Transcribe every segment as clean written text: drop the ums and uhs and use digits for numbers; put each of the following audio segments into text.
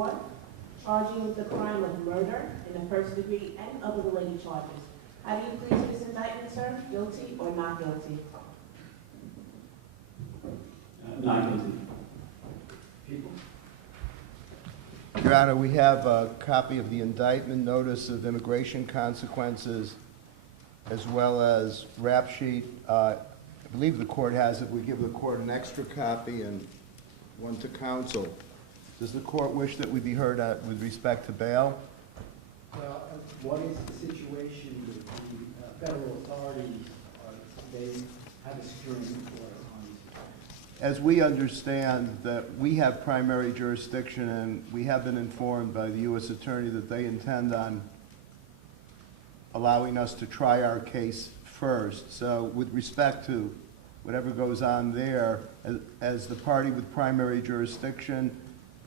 court, charging you with the crime of murder in the first degree and other related charges. How do you plead to this indictment, sir? Guilty or not guilty? Not guilty. People? Your Honor, we have a copy of the indictment, notice of immigration consequences, as well as rap sheet. I believe the court has it. We give the court an extra copy and one to counsel. Does the court wish that we be heard with respect to bail? Well, what is the situation with the federal authorities? They have a security order on these. As we understand that we have primary jurisdiction, and we have been informed by the U.S. Attorney that they intend on allowing us to try our case first. So with respect to whatever goes on there, as the party with primary jurisdiction,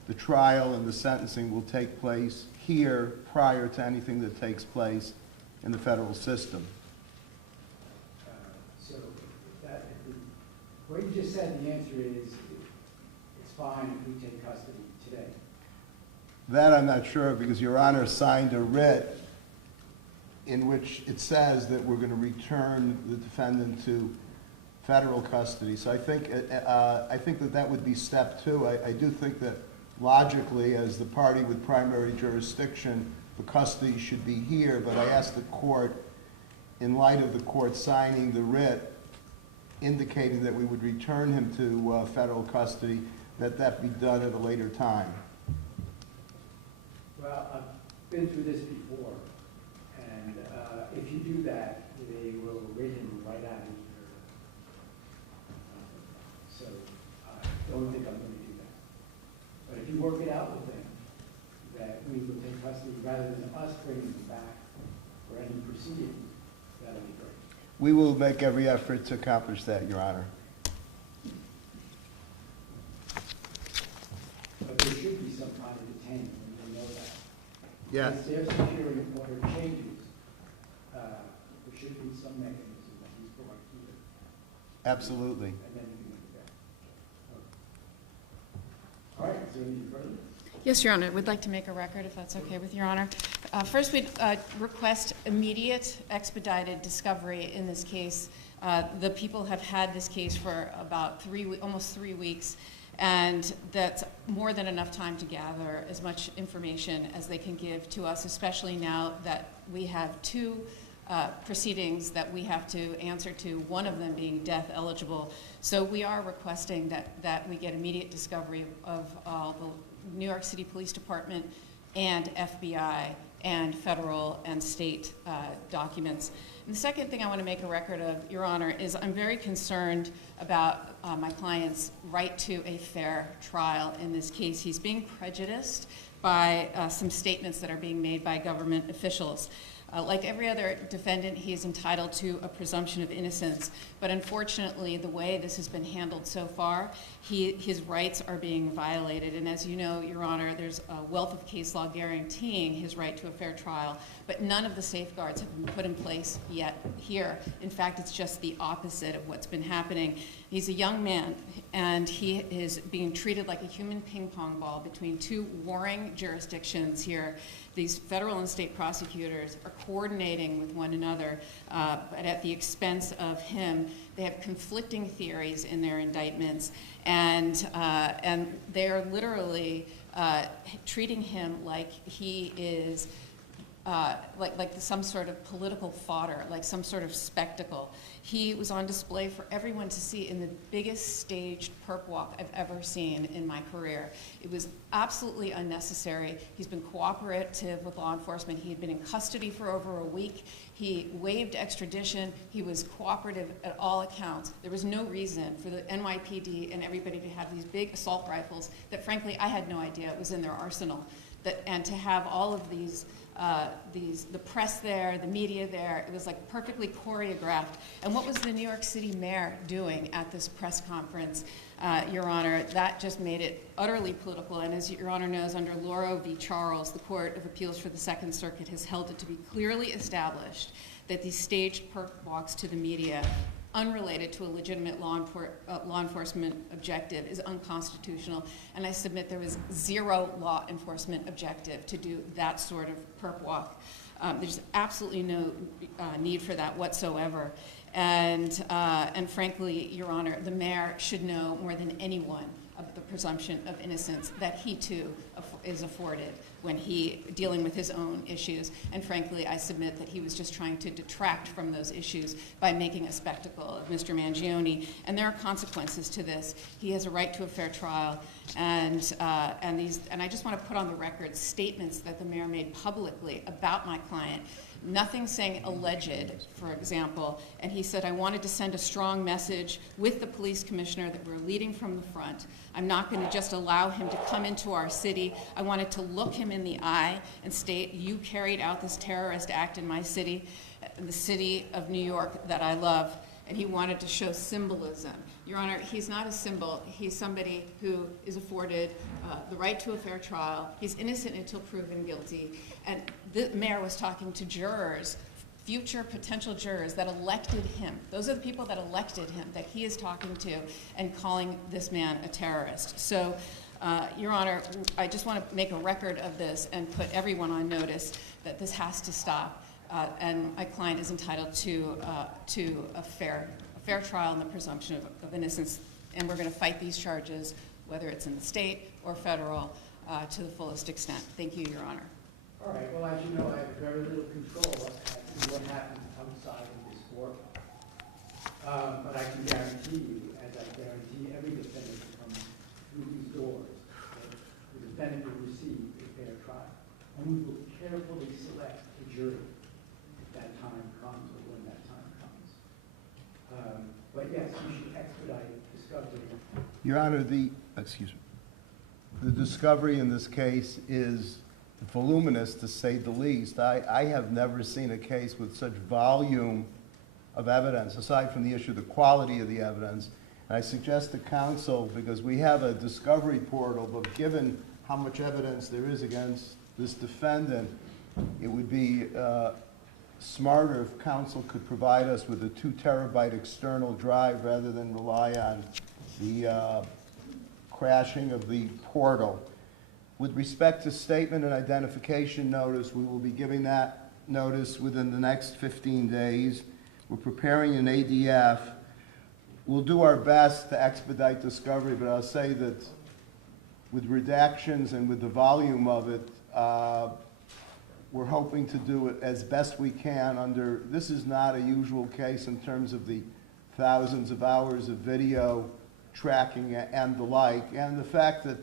the trial and the sentencing will take place here prior to anything that takes place in the federal system. So what you just said, the answer is it's fine if we take custody today. That I'm not sure of, because Your Honor signed a writ in which it says that we're going to return the defendant to federal custody. So I think that would be step two. I do think that logically, as the party with primary jurisdiction, the custody should be here, but I asked the court, in light of the court signing the writ indicating that we would return him to federal custody, that be done at a later time. Well, I've been through this before, and if you do that, they will rid him right out of here. So I don't think I'm going to do that. But if you work it out with them, that we will take custody rather than us bringing them back for any proceedings, that'll be great. We will make every effort to accomplish that, Your Honor. But there should be some kind of detainment, and you know that. Yes. If their security order changes, there should be some mechanism that he's brought here. Absolutely. And then you can make it back. All right, is there anything further? Yes, Your Honor. We'd like to make a record, if that's okay with Your Honor. First, we'd request immediate, expedited discovery in this case. The people have had this case for about almost 3 weeks, and that's more than enough time to gather as much information as they can give to us, especially now that we have two proceedings that we have to answer to, one of them being death eligible. So we are requesting that we get immediate discovery of all the New York City Police Department and FBI and federal and state documents. And the second thing I want to make a record of, Your Honor, is I'm very concerned about my client's right to a fair trial in this case. He's being prejudiced by some statements that are being made by government officials. Like every other defendant, he is entitled to a presumption of innocence. But unfortunately, the way this has been handled so far, his rights are being violated. And as you know, Your Honor, there's a wealth of case law guaranteeing his right to a fair trial, but none of the safeguards have been put in place yet here. In fact, it's just the opposite of what's been happening. He's a young man, and he is being treated like a human ping pong ball between two warring jurisdictions here. These federal and state prosecutors are coordinating with one another, but at the expense of him. They have conflicting theories in their indictments, and they are literally treating him like he is like some sort of political fodder, like some sort of spectacle. He was on display for everyone to see in the biggest staged perp walk I've ever seen in my career. It was absolutely unnecessary. He's been cooperative with law enforcement. He had been in custody for over a week. He waived extradition. He was cooperative at all accounts. There was no reason for the NYPD and everybody to have these big assault rifles that, frankly, I had no idea it was in their arsenal. And to have all of the press there, the media there, it was like perfectly choreographed. And what was the New York City mayor doing at this press conference, Your Honor? That just made it utterly political. And as Your Honor knows, under Lauro v. Charles, the Court of Appeals for the Second Circuit has held it to be clearly established that these staged perp walks to the media unrelated to a legitimate law enforcement objective is unconstitutional, and I submit there was zero law enforcement objective to do that sort of perp walk. There's absolutely no need for that whatsoever. And frankly, Your Honor, the mayor should know more than anyone of the presumption of innocence that he too is afforded when dealing with his own issues. And frankly, I submit that he was just trying to detract from those issues by making a spectacle of Mr. Mangione. And there are consequences to this. He has a right to a fair trial, and I just want to put on the record statements that the mayor made publicly about my client. Nothing saying alleged, for example, and he said, I wanted to send a strong message with the police commissioner that we're leading from the front. I'm not going to just allow him to come into our city. I wanted to look him in the eye and state, you carried out this terrorist act in my city, the city of New York that I love. And he wanted to show symbolism. Your Honor, he's not a symbol. He's somebody who is afforded the right to a fair trial. He's innocent until proven guilty. And the mayor was talking to jurors, future potential jurors that elected him. Those are the people that elected him, that he is talking to and calling this man a terrorist. So, Your Honor, I just want to make a record of this and put everyone on notice that this has to stop. And my client is entitled to a fair trial and the presumption of innocence. And we're going to fight these charges, whether it's in the state or federal, to the fullest extent. Thank you, Your Honor. All right, well, as you know, I have very little control as to what happens outside of this courtroom. But I can guarantee you, as I guarantee every defendant who comes through these doors, that the defendant will receive a fair trial. And we will carefully select a jury if that time comes or when that time comes. But yes, you should expedite discovery. Your Honor, the discovery in this case is voluminous, to say the least. I have never seen a case with such volume of evidence, aside from the issue of the quality of the evidence. And I suggest to counsel, because we have a discovery portal, but given how much evidence there is against this defendant, it would be smarter if counsel could provide us with a 2 terabyte external drive rather than rely on the crashing of the portal. With respect to statement and identification notice, we will be giving that notice within the next 15 days. We're preparing an ADF. We'll do our best to expedite discovery, but I'll say that with redactions and with the volume of it, we're hoping to do it as best we can under, this is not a usual case in terms of the thousands of hours of video tracking and the like, and the fact that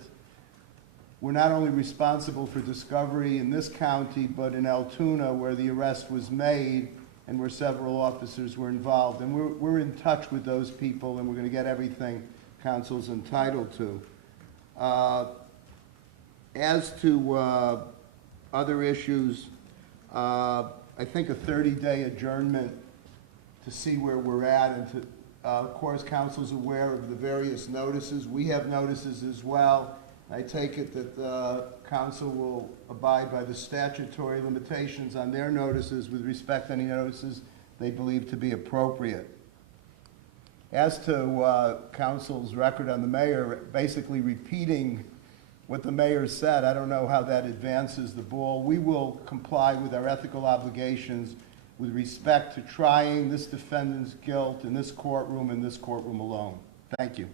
we're not only responsible for discovery in this county, but in Altoona, where the arrest was made and where several officers were involved. And we're in touch with those people, and we're going to get everything counsel's entitled to. As to other issues, I think a 30-day adjournment to see where we're at, and to, of course, counsel's aware of the various notices. We have notices as well. I take it that counsel will abide by the statutory limitations on their notices with respect to any notices they believe to be appropriate. As to counsel's record on the mayor, basically repeating what the mayor said, I don't know how that advances the ball. We will comply with our ethical obligations with respect to trying this defendant's guilt in this courtroom and this courtroom alone. Thank you.